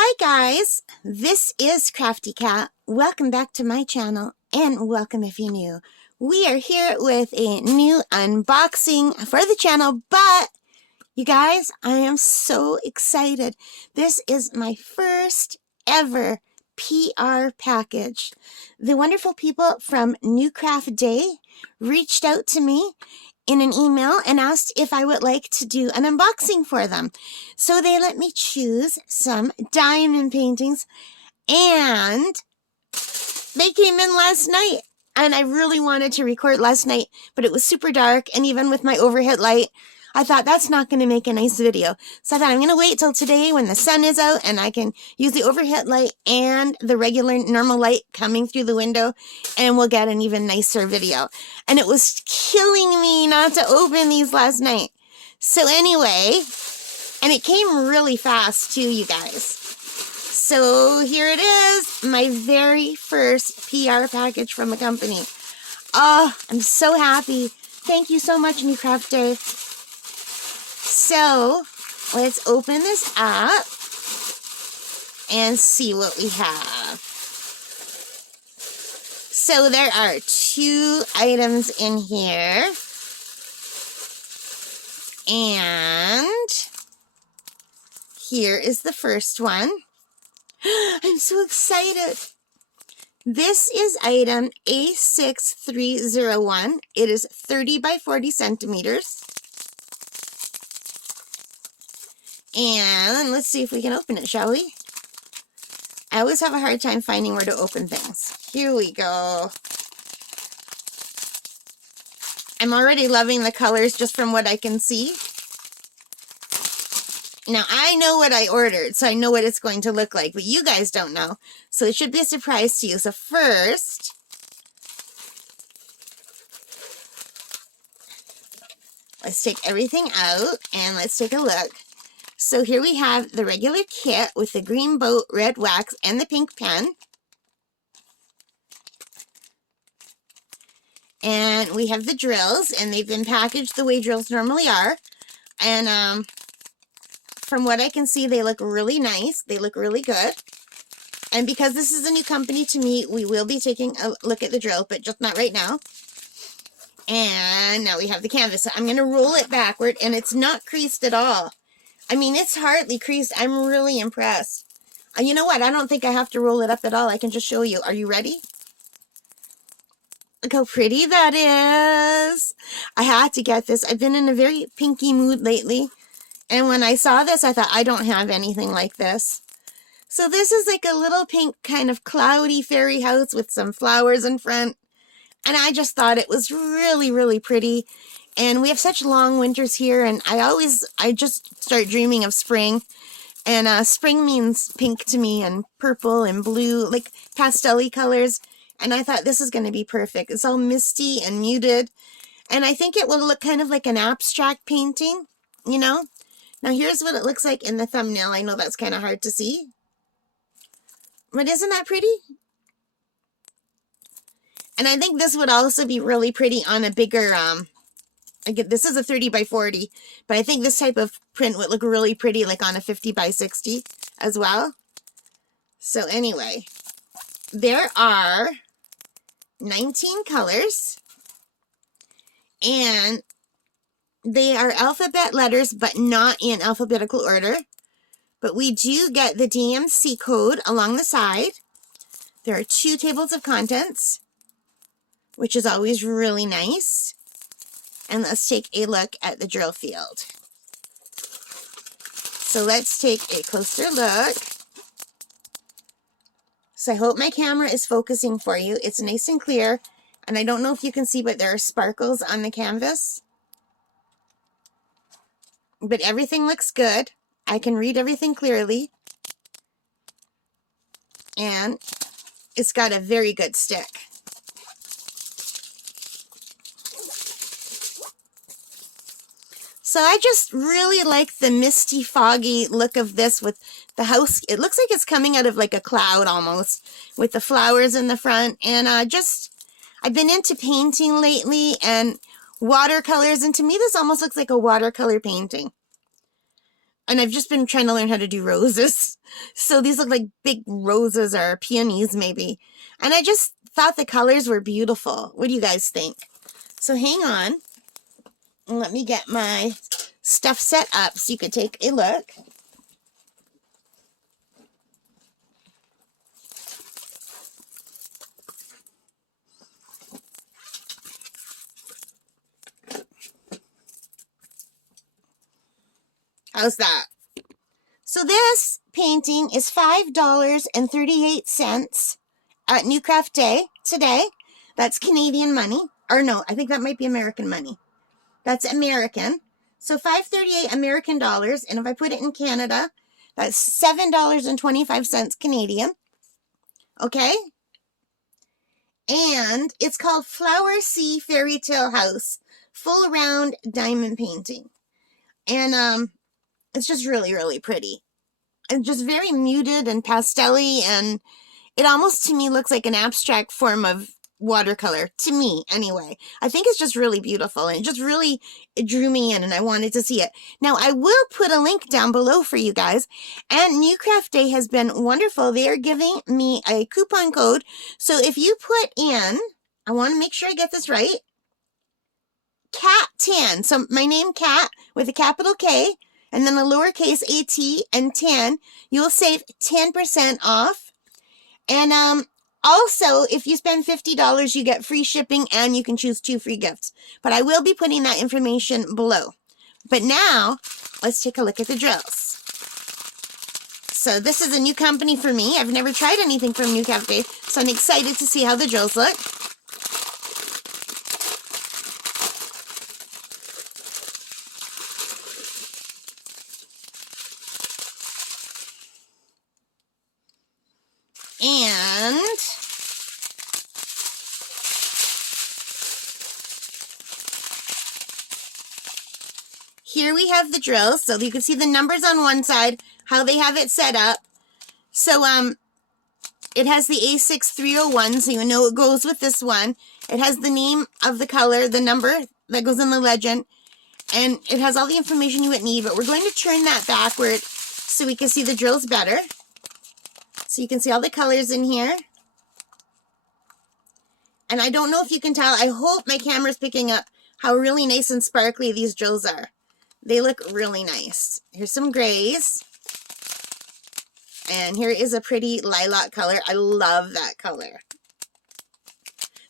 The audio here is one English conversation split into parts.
Hi guys, this is Crafty Cat. Welcome back to my channel and welcome if you're new. We are here with a new unboxing for the channel, but you guys, I am so excited. This is my first ever PR package. The wonderful people from NewCraftDay reached out to me in an email and asked if I would like to do an unboxing for them. So they let me choose some diamond paintings and they came in last night. And I really wanted to record last night, but it was super dark, and even with my overhead light, I thought that's not going to make a nice video. So I thought I'm going to wait till today when the sun is out and I can use the overhead light and the regular normal light coming through the window, and we'll get an even nicer video. And it was killing me not to open these last night. So anyway, and it came really fast too, you guys. So here it is, my very first PR package from the company. Oh, I'm so happy. Thank you so much, NewCraftDay. So, let's open this up and see what we have. So, there are 2 items in here. And here is the first one. I'm so excited. This is item A6301. It is 30 by 40 centimeters. And let's see if we can open it, shall we? I always have a hard time finding where to open things. Here we go. I'm already loving the colors just from what I can see. Now, I know what I ordered, so I know what it's going to look like, but you guys don't know. So it should be a surprise to you. So first, let's take everything out and let's take a look. So here we have the regular kit with the green boat, red wax, and the pink pen. And we have the drills, and they've been packaged the way drills normally are. And from what I can see, they look really nice. They look really good. And because this is a new company to me, we will be taking a look at the drill, but just not right now. And now we have the canvas. So I'm going to roll it backward, and it's not creased at all. I mean, it's hardly creased. I'm really impressed. You know what? I don't think I have to roll it up at all. I can just show you. Are you ready? Look how pretty that is. I had to get this. I've been in a very pinky mood lately. And when I saw this, I thought, I don't have anything like this. So this is like a little pink kind of cloudy fairy house with some flowers in front. And I just thought it was really, really pretty. And we have such long winters here, and I just start dreaming of spring. And spring means pink to me, and purple and blue, like pastel-y colors. And I thought this is going to be perfect. It's all misty and muted. And I think it will look kind of like an abstract painting, you know? Now here's what it looks like in the thumbnail. I know that's kind of hard to see. But isn't that pretty? And I think this would also be really pretty on a bigger, again, this is a 30 by 40, but I think this type of print would look really pretty like on a 50 by 60 as well. So anyway, there are 19 colors, and they are alphabet letters, but not in alphabetical order. But we do get the DMC code along the side. There are 2 tables of contents, which is always really nice. And let's take a look at the drill field. So let's take a closer look. So I hope my camera is focusing for you. It's nice and clear. And I don't know if you can see, but there are sparkles on the canvas. But everything looks good. I can read everything clearly. And it's got a very good stick. So I just really like the misty, foggy look of this with the house. It looks like it's coming out of like a cloud almost, with the flowers in the front. And I've been into painting lately and watercolors, and to me this almost looks like a watercolor painting. And I've just been trying to learn how to do roses. So these look like big roses or peonies maybe. And I just thought the colors were beautiful. What do you guys think? So hang on. And let me get my stuff set up so you can take a look. How's that? So this painting is $5.38 at NewCraftDay today. That's Canadian money. Or no, I think that might be American money. That's American. So $5.38 American dollars. And if I put it in Canada, that's $7.25 Canadian. Okay? And it's called Flower Sea Fairy Tale House. Full round diamond painting. And it's just really, really pretty. And just very muted and pastel-y, and it almost to me looks like an abstract form of watercolor, to me anyway. I think it's just really beautiful, and it drew me in, and I wanted to see it. Now, I will put a link down below for you guys, and NewCraftDay has been wonderful. They are giving me a coupon code, so if you put in, I want to make sure I get this right, CAT10, so my name Cat with a capital K, and then a lowercase at and 10, you will save 10% off. And also, if you spend $50, you get free shipping and you can choose 2 free gifts. But I will be putting that information below. But now, let's take a look at the drills. So this is a new company for me. I've never tried anything from NewCraftDay, so I'm excited to see how the drills look. And here we have the drills. So you can see the numbers on one side, how they have it set up. So it has the A6301, so you know it goes with this one. It has the name of the color, the number that goes in the legend, and it has all the information you would need, but we're going to turn that backward so we can see the drills better. So you can see all the colors in here. And I don't know if you can tell, I hope my camera's picking up how really nice and sparkly these drills are. They look really nice. Here's some grays. And here is a pretty lilac color. I love that color.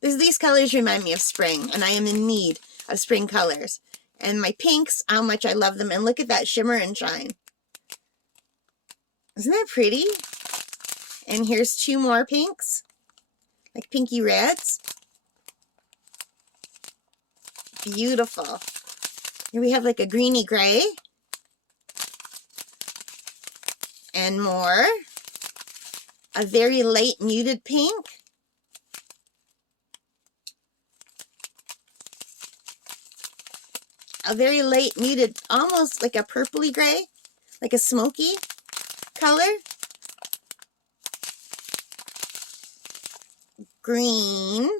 These colors remind me of spring, and I am in need of spring colors. And my pinks, how much I love them. And look at that shimmer and shine. Isn't that pretty? And here's 2 more pinks, like pinky reds. Beautiful. Here we have like a greeny gray. And more. A very light muted pink. A very light muted, almost like a purpley gray, like a smoky color. Green,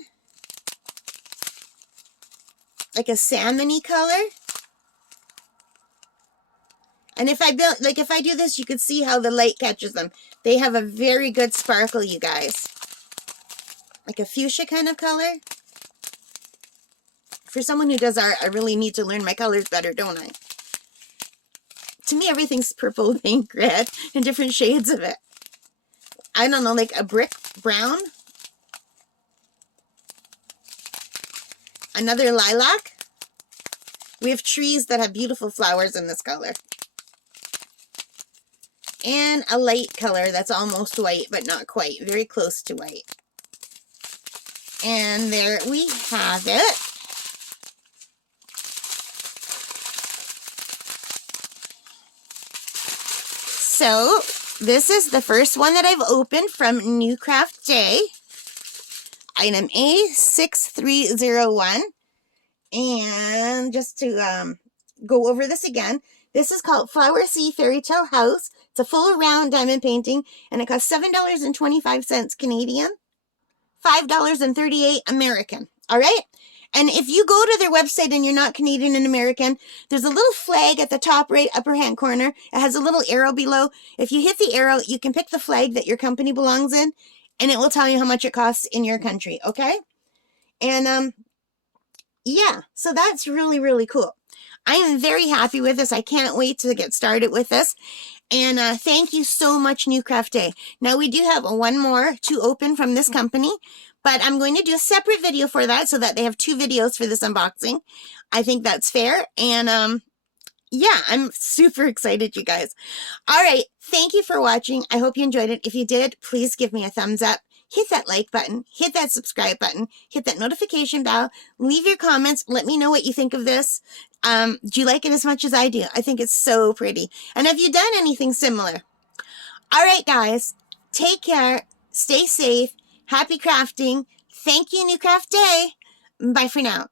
like a salmony color. And if I do this, you can see how the light catches them. They have a very good sparkle, you guys. Like a fuchsia kind of color. For someone who does art, I really need to learn my colors better, don't I? To me, everything's purple, pink, red, and different shades of it. I don't know, like a brick brown. Another lilac. We have trees that have beautiful flowers in this color. And a light color that's almost white, but not quite. Very close to white. And there we have it. So, this is the first one that I've opened from NewCraftDay. Item A6301. And just to go over this again, this is called Flower Sea Fairy Tale House. It's a full round diamond painting, and it costs $7.25 Canadian, $5.38 American. All right? And if you go to their website and you're not Canadian and American, there's a little flag at the top right upper hand corner. It has a little arrow below. If you hit the arrow, you can pick the flag that your company belongs in, and it will tell you how much it costs in your country, okay? And yeah, so that's really, really cool. I am very happy with this. I can't wait to get started with this. And thank you so much, NewCraftDay. Now, we do have one more to open from this company, but I'm going to do a separate video for that so that they have 2 videos for this unboxing. I think that's fair. And yeah, I'm super excited, you guys. All right, thank you for watching. I hope you enjoyed it. If you did, please give me a thumbs up. Hit that like button, hit that subscribe button, hit that notification bell, leave your comments, let me know what you think of this. Do you like it as much as I do? I think it's so pretty. And have you done anything similar? All right, guys, take care, stay safe, happy crafting. Thank you, NewCraftDay. Bye for now.